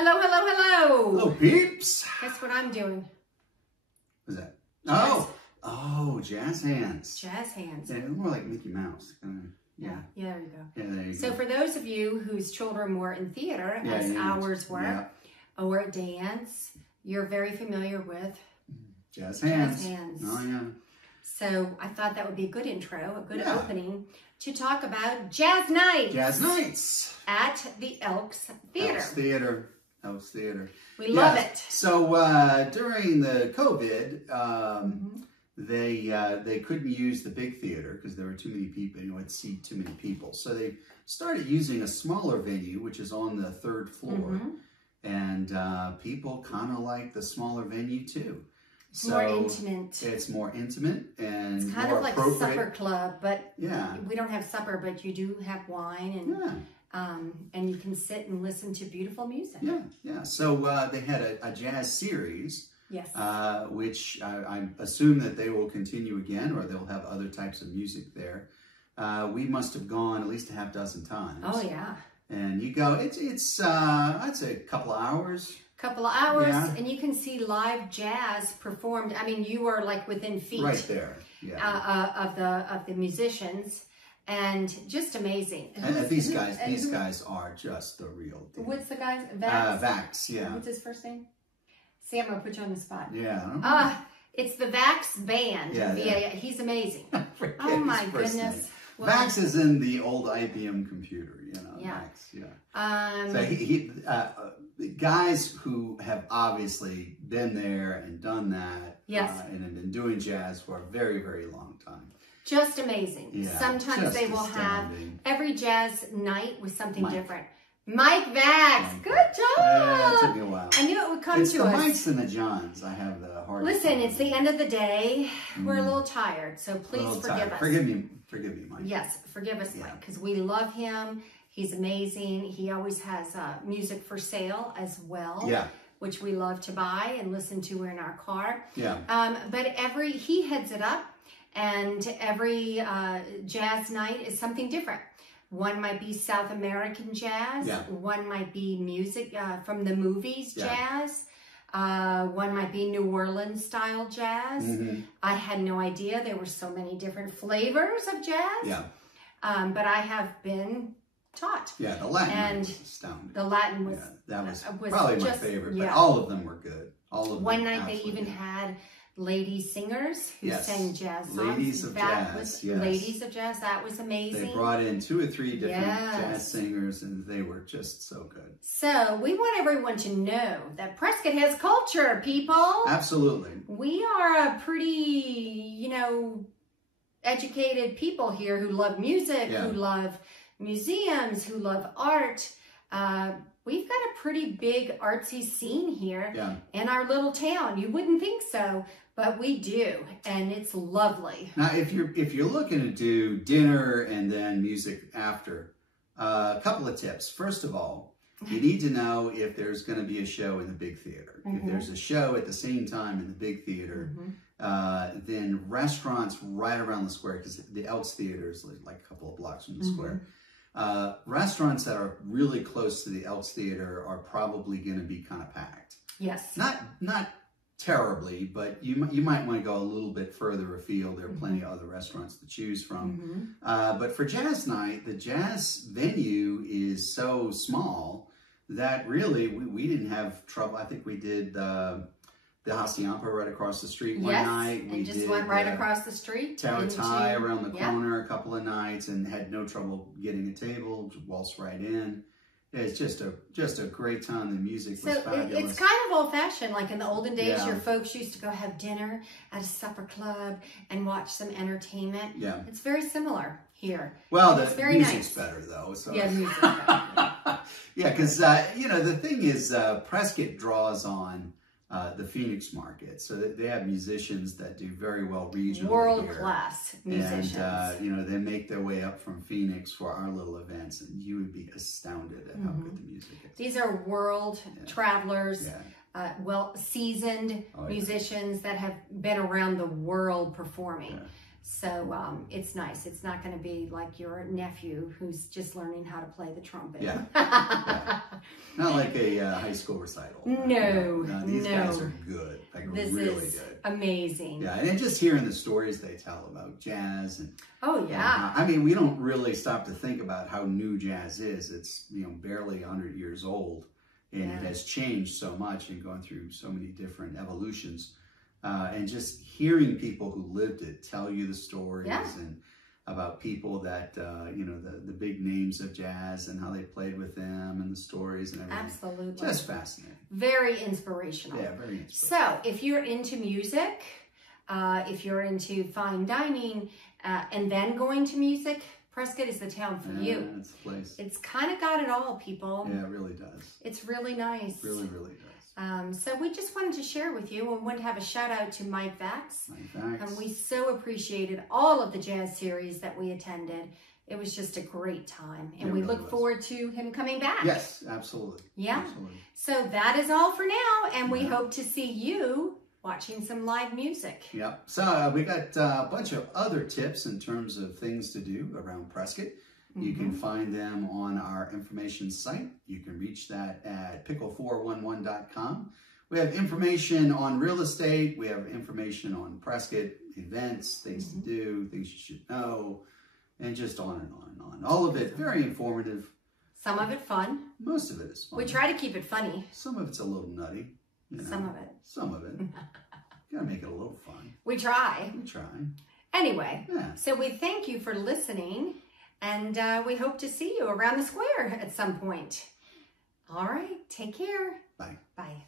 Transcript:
Hello, hello, hello. Hello, peeps. Guess what I'm doing? What's that? Jazz. Oh, jazz hands. Jazz hands. Yeah, more like Mickey Mouse. Yeah. Yeah, there you go. Yeah, there you So go. for those of you whose children were in theater, as ours were, or dance, you're very familiar with jazz hands. Jazz hands. Oh, yeah. So I thought that would be a good intro, a good opening to talk about jazz nights. Jazz nights. At the Elks Theater. Elks Theater. Elks Theater. We love it. So during the COVID, they couldn't use the big theater because there were too many people. You know, it'd seat too many people. So they started using a smaller venue, which is on the 3rd floor, and people kind of like the smaller venue too. It's more intimate. It's more intimate and it's kind more of like a supper club, but we don't have supper, but you do have wine and you can sit and listen to beautiful music. Yeah. So they had a jazz series, which I assume that they will continue again, or they'll have other types of music there. We must have gone at least a half dozen times. Oh yeah. And you go, it's I'd say a couple of hours. And you can see live jazz performed. I mean, you are like within feet right there, of the musicians, and just amazing. And these guys are just the real deal. What's the guy's Vax? Yeah. What's his first name? See, I'm gonna put you on the spot. Yeah. It's the Vax band. Yeah. He's amazing. Oh my goodness. Well, Vax is in the old IBM computer, you know. Yeah. Vax, so he guys who have obviously been there and done that, and have been doing jazz for a very, very long time. Just amazing. Yeah, sometimes they will have every jazz night with something different. Mike Vax, good job. Yeah, it took me a while. I knew it would come to us. It's the Mikes and the Johns. I have the hardest. Listen, it's the end of the day. We're a little tired, so please forgive us. Forgive me, Mike. Yes, forgive us, Mike, because we love him. He's amazing. He always has music for sale as well, which we love to buy and listen to in our car. But he heads it up, and every jazz night is something different. One might be South American jazz. One might be music from the movies jazz. One might be New Orleans style jazz. I had no idea there were so many different flavors of jazz. But I have been taught. Yeah, the Latin was astounding. The Latin was that was probably my favorite. But all of them were good. All of them. One night they even had lady singers who sang jazz songs. Ladies of jazz. Ladies of jazz. That was amazing. They brought in 2 or 3 different jazz singers, and they were just so good. So we want everyone to know that Prescott has culture, people. Absolutely. We are a pretty, educated people here who love music, who love museums, who love art. We've got a pretty big artsy scene here in our little town. You wouldn't think so, but we do, and it's lovely. Now, if you're looking to do dinner and then music after, a couple of tips. First of all, you need to know if there's going to be a show in the big theater. If there's a show at the same time in the big theater, then restaurants right around the square, because the Elks Theater is like a couple of blocks from the square. Restaurants that are really close to the Elks Theater are probably going to be kind of packed. Yes. Not terribly, but you might want to go a little bit further afield. There are plenty of other restaurants to choose from. But for jazz night, the jazz venue is so small that really we didn't have trouble. I think we did the Hacienda right across the street one night. We just went right across the street. Tawatai around the corner a couple of nights, and had no trouble getting a table, waltzed right in. It's just a great time. The music was fabulous. It's kind of old-fashioned. Like in the olden days, your folks used to go have dinner at a supper club and watch some entertainment. Yeah. It's very similar here. Well, the music's better, though. So. Yeah, music's better. Yeah, because, the thing is, Prescott draws on the Phoenix market. So they have musicians that do very well regionally. World-class musicians. And, they make their way up from Phoenix for our little events, and you would be astounded at how good the music is. These are world travelers, well-seasoned musicians that have been around the world performing. So it's nice. It's not going to be like your nephew who's just learning how to play the trumpet. Not like a high school recital. No, these guys are good. Like, this really is good. Amazing. Yeah, and just hearing the stories they tell about jazz and yeah. we don't really stop to think about how new jazz is. It's barely 100 years old, and it has changed so much and gone through so many different evolutions. And just hearing people who lived it tell you the stories and about people that, the big names of jazz and how they played with them and the stories and everything. Absolutely. Just fascinating. Very inspirational. Yeah, very inspirational. So if you're into music, if you're into fine dining, and then going to music, Prescott is the town for you. It's the place. It's kind of got it all, people. Yeah, it really does. It's really nice. Really, really does. So we just wanted to share with you and want to have a shout out to Mike Vax. And we so appreciated all of the jazz series that we attended. It was just a great time. And we look forward to him coming back. Yes, absolutely. Yeah. Absolutely. So that is all for now. And we hope to see you watching some live music. Yep. So we got a bunch of other tips in terms of things to do around Prescott. You can find them on our information site. You can reach that at pickle411.com. We have information on real estate. We have information on Prescott, events, things to do, things you should know, and just on and on and on. All of it very informative. Some of it fun. Most of it is fun. We try to keep it funny. Some of it's a little nutty. Some of it. Some of it. Gotta make it a little fun. We try. We try. Anyway, so we thank you for listening. And we hope to see you around the square at some point. All right. Take care. Bye. Bye.